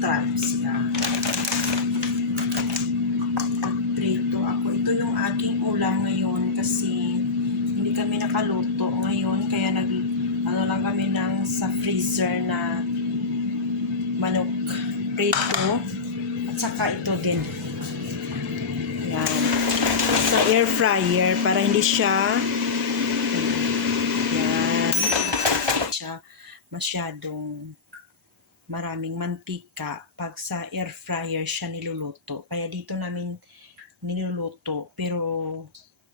stripes. Yan. Prito ako. Ito yung aking ulam ngayon kasi hindi kami nakaluto ngayon. Kaya ano lang kami sa freezer na manok prito. At saka ito din. Yan. Sa air fryer para hindi siya masyadong maraming mantika pag sa air fryer siya niluluto. Kaya dito namin niluluto. Pero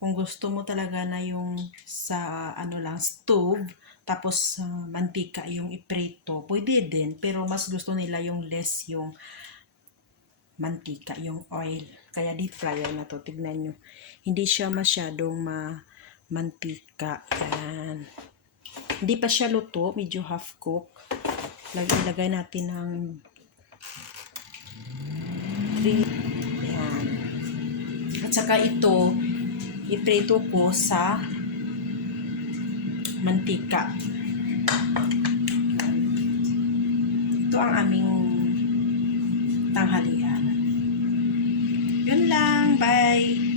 kung gusto mo talaga na yung sa stove, tapos mantika yung iprito, pwede din. Pero mas gusto nila yung less yung mantika, yung oil. Kaya deep fryer na to. Tignan nyo. Hindi siya masyadong mantika. Yan. Hindi pa siya luto, medyo half cook. Ilagay natin ng 3. Yan. At saka ito, iprito ko sa mantika. Ito ang aming tanghalian. Yun lang. Bye!